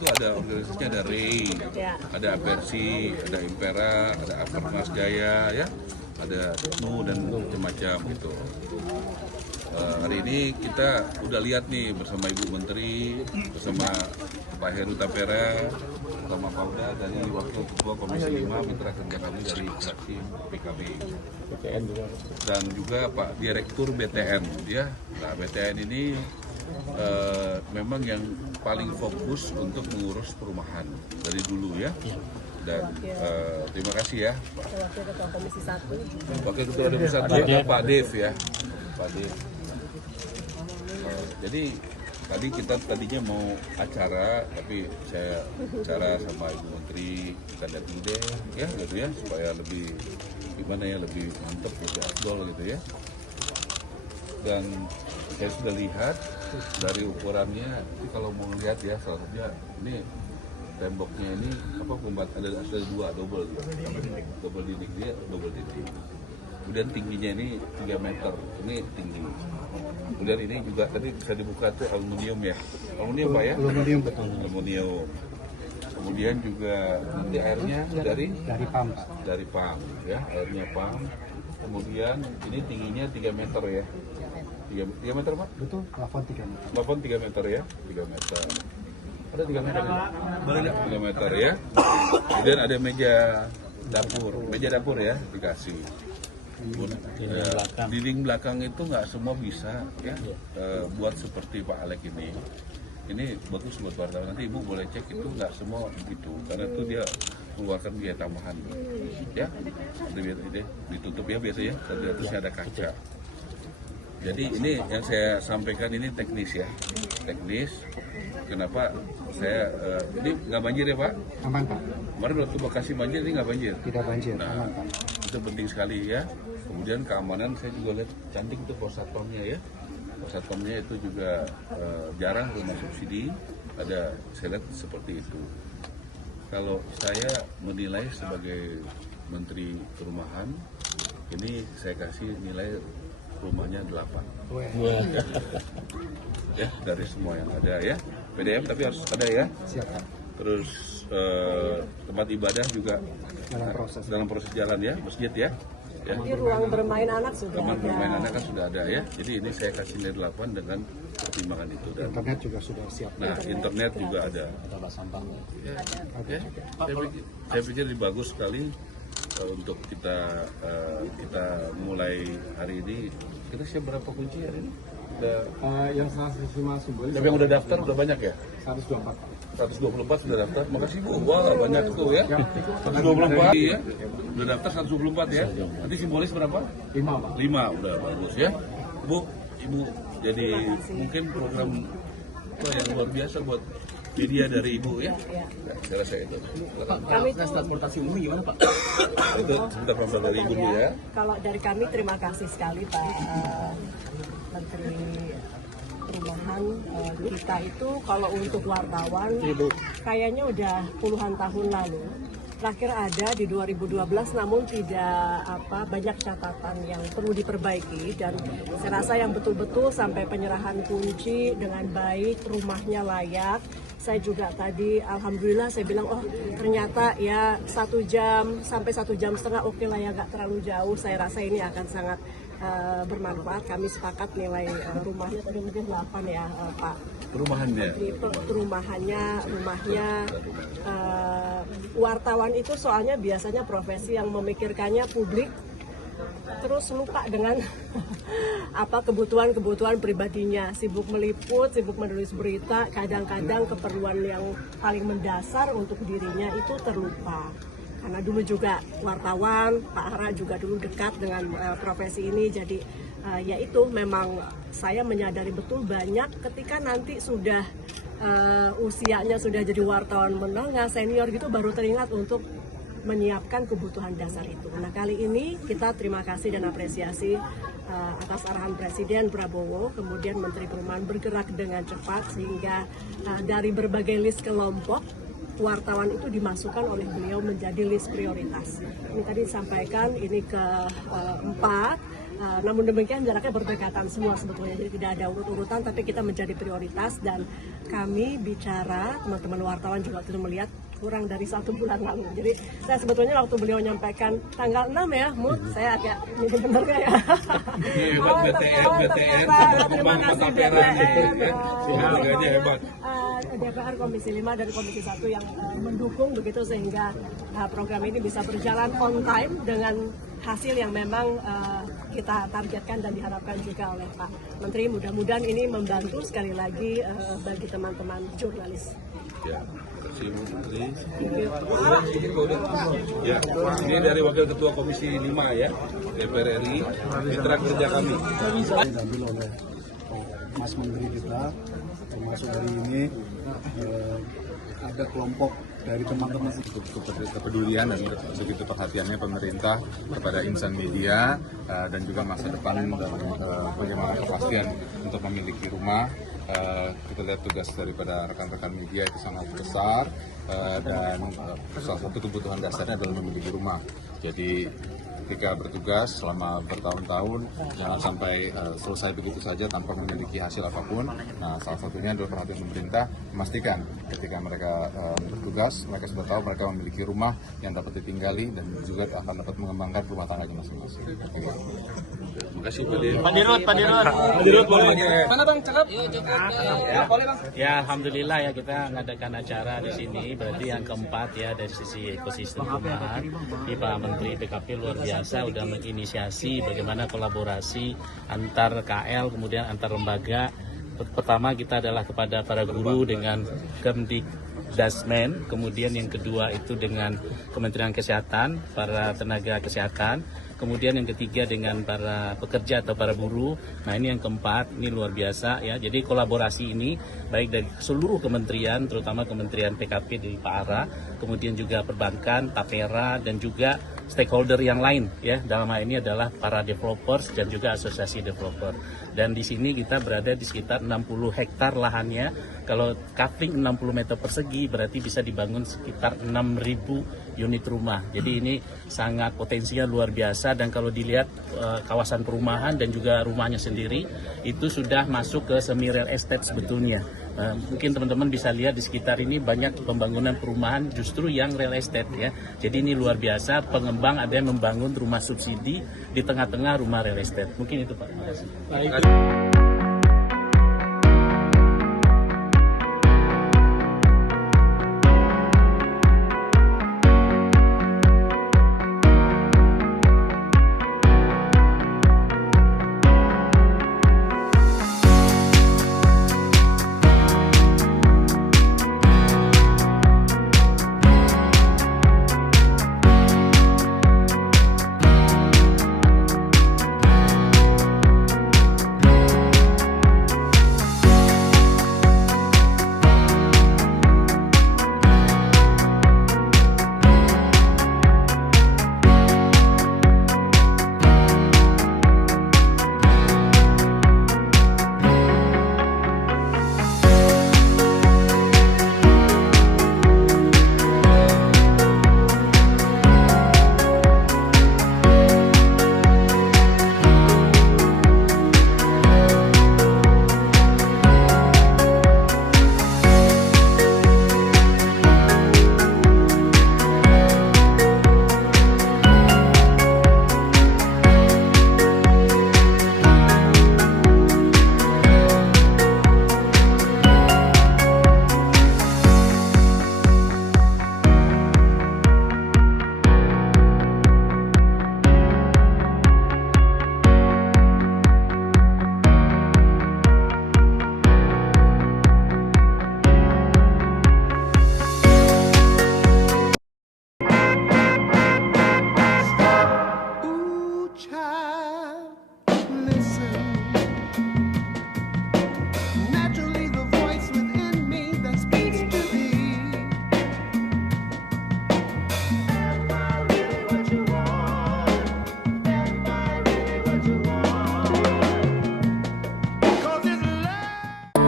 itu ada organisasinya, ada REI, ada Apersi, ada Impera, ada Aparnas Jaya, ya, ada SNU dan macam-macam gitu. Hari ini kita udah lihat nih bersama Ibu Menteri, bersama Pak Heru Tapera, bersama Pauda dari Wakil Ketua Komisi 5 Mitra Kerja kami dari fraksi PKB, dan juga Pak Direktur BTN, ya. Nah, BTN ini memang yang paling fokus untuk mengurus perumahan dari dulu, ya. Dan terima kasih ya Pak Wakil Ketua Komisi 1. Wakil Ketua Komisi 1 Pak Dev, ya, Pak Dev. Jadi tadi kita tadinya mau acara, tapi saya bicara sama Ibu Menteri, kita datang deh, ya, gitu ya, supaya lebih gimana ya, lebih mantep, lebih afdol gitu ya. Dan saya sudah lihat dari ukurannya, ini kalau mau lihat ya, salah satunya ini temboknya ini apa, pembat ada dua double dinding dia, double dinding. Kemudian tingginya ini 3 meter, ini tinggi. Kemudian ini juga tadi bisa dibuka tuh aluminium, ya, aluminium Pak, ya? Aluminium, betul. Aluminium. Kemudian juga nanti airnya dari PAM, Pak. Dari PAM, ya, airnya PAM. Kemudian ini tingginya 3 meter, ya. 3 meter Pak? Betul, plafon 3 meter. Plafon 3 meter, ya, 3 meter. Ada 3 meter, ya? 3 meter, ya. Kemudian ada meja dapur, ya, dikasih. Dinding belakang itu nggak semua bisa, ya, buat seperti Pak Alek ini. Ini bagus buat wartawan, nanti Ibu boleh cek, itu nggak semua begitu, karena itu dia mengeluarkan biaya tambahan, ya. Ditutup, ya, biasanya, terusnya ada kaca. Jadi ini yang saya sampaikan ini teknis, ya, teknis. Kenapa saya ini nggak banjir, ya Pak? Aman, Pak. Kemarin waktu Bekasi banjir, ini nggak banjir. Tidak banjir, Nah, aman, Pak. itu penting sekali, ya. Kemudian keamanan saya juga lihat cantik tuh pos satpamnya, ya. Pos satpamnya itu juga jarang rumah subsidi, ada, saya lihat seperti itu. Kalau saya menilai sebagai Menteri Perumahan, ini saya kasih nilai rumahnya 8. Ya, dari semua yang ada, ya. PDM tapi harus ada, ya. Siap, Pak. Terus Tempat ibadah juga dalam proses jalan, ya, masjid, ya. Ya. Jadi ruang bermain anak sudah Taman ada. bermain anak kan sudah ada, ya. Jadi ini saya kasih nilai 8 dengan pertimbangan itu. Dan internet juga sudah siap. nah, internet juga ada. Ya, saya pikir ini bagus sekali untuk kita mulai hari ini. Kita siap berapa kunci hari ini? Yang 105 sumber. Tapi yang udah daftar udah banyak, ya? 124. 124 sudah daftar. Makasih Bu. Wah, banyak tuh, ya. 124, ya. Udah daftar 124, ya. Nanti simbolis berapa? 5, Pak. 5, udah bagus, ya. Bu, Ibu, jadi mungkin program yang luar biasa buat media dari Ibu, ya. Ya. Saya rasa itu. Kami tuh Transportasi umum gimana, Pak? Itu sebentar program dari Ibu dulu, ya. Kalau dari kami terima kasih sekali Pak Menteri Perumahan. Kita itu kalau untuk wartawan kayaknya udah puluhan tahun lalu. Terakhir ada di 2012, namun tidak banyak catatan yang perlu diperbaiki, dan saya rasa yang betul-betul sampai penyerahan kunci dengan baik, rumahnya layak. Saya juga tadi alhamdulillah saya bilang, oh ternyata ya 1 jam sampai 1,5 jam, oke lah ya, nggak terlalu jauh. Saya rasa ini akan sangat bermanfaat. Kami sepakat nilai rumahnya tadi mungkin 8, ya Pak. Perumahannya. Rumahnya wartawan itu soalnya biasanya profesi yang memikirkannya publik, terus lupa dengan kebutuhan pribadinya, sibuk meliput, sibuk menulis berita, kadang-kadang keperluan yang paling mendasar untuk dirinya itu terlupa. Karena dulu juga wartawan, Pak Hara juga dulu dekat dengan profesi ini, jadi ya itu memang saya menyadari betul banyak ketika nanti sudah usianya sudah jadi wartawan menengah senior gitu, baru teringat untuk menyiapkan kebutuhan dasar itu. Nah, kali ini kita terima kasih dan apresiasi atas arahan Presiden Prabowo, kemudian Menteri Perumahan bergerak dengan cepat sehingga dari berbagai list kelompok wartawan itu dimasukkan oleh beliau menjadi list prioritas. Ini tadi disampaikan, ini keempat Namun demikian jaraknya berdekatan semua sebetulnya, jadi tidak ada urut-urutan, tapi kita menjadi prioritas. Dan kami bicara, teman-teman wartawan juga sudah melihat kurang dari 1 bulan lalu. Jadi saya sebetulnya waktu beliau menyampaikan tanggal 6 ya, Mut, saya agak ini benar nggak ya? Hebat BTN, Terima kasih BTN. hebat. DPR Komisi 5 dan Komisi 1 yang mendukung begitu, sehingga program ini bisa berjalan on time dengan hasil yang memang kita targetkan dan diharapkan juga oleh Pak Menteri. Mudah-mudahan ini membantu sekali lagi bagi teman-teman jurnalis. Ya, terima kasih Bu Menteri. Ya, ini dari Wakil Ketua Komisi 5 ya, DPR RI, mitra kerja kami. Diambil oleh Mas Menteri kita, termasuk hari ini ada kelompok dari teman-teman kepedulian dan begitu perhatiannya pemerintah kepada insan media dan juga masa depan dan bagaimana kepastian untuk memiliki rumah. Kita lihat tugas daripada rekan-rekan media itu sangat besar dan salah satu kebutuhan dasarnya adalah memiliki rumah. Jadi ketika bertugas selama bertahun-tahun jangan sampai selesai begitu saja tanpa memiliki hasil apapun. Nah, salah satunya adalah perhatian pemerintah memastikan ketika mereka bertugas mereka sudah tahu mereka memiliki rumah yang dapat ditinggali dan juga akan dapat mengembangkan rumah tangganya masing-masing. Terima kasih Pak Dirut boleh. Mana Bang, cakap? Ya, alhamdulillah ya kita mengadakan acara di sini. Berarti yang keempat ya dari sisi ekosistem perumahan. Di Pak Menteri PKP luar biasa udah menginisiasi bagaimana kolaborasi antar KL kemudian antar lembaga. Pertama kita adalah kepada para guru dengan Kemdikdasmen, kemudian yang kedua itu dengan Kementerian Kesehatan, para tenaga kesehatan. Kemudian yang ketiga dengan para pekerja atau para buruh. Nah, ini yang keempat, ini luar biasa ya. Jadi kolaborasi ini baik dari seluruh kementerian, terutama Kementerian PKP di Pak Ara, kemudian juga perbankan, Tapera, dan juga stakeholder yang lain ya. Dalam hal ini adalah para developers dan juga asosiasi developer. Dan di sini kita berada di sekitar 60 hektar lahannya. Kalau coupling 60 meter persegi berarti bisa dibangun sekitar 6.000 unit rumah. Jadi ini sangat potensinya luar biasa, dan kalau dilihat kawasan perumahan dan juga rumahnya sendiri itu sudah masuk ke semi real estate sebetulnya. Mungkin teman-teman bisa lihat di sekitar ini banyak pembangunan perumahan justru yang real estate ya. Jadi ini luar biasa, pengembang ada yang membangun rumah subsidi di tengah-tengah rumah real estate. Mungkin itu Pak. Terima kasih.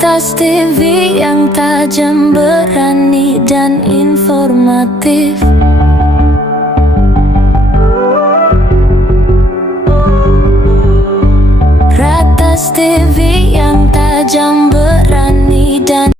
Atas TV yang tajam, berani dan informatif. Kompas TV yang tajam berani dan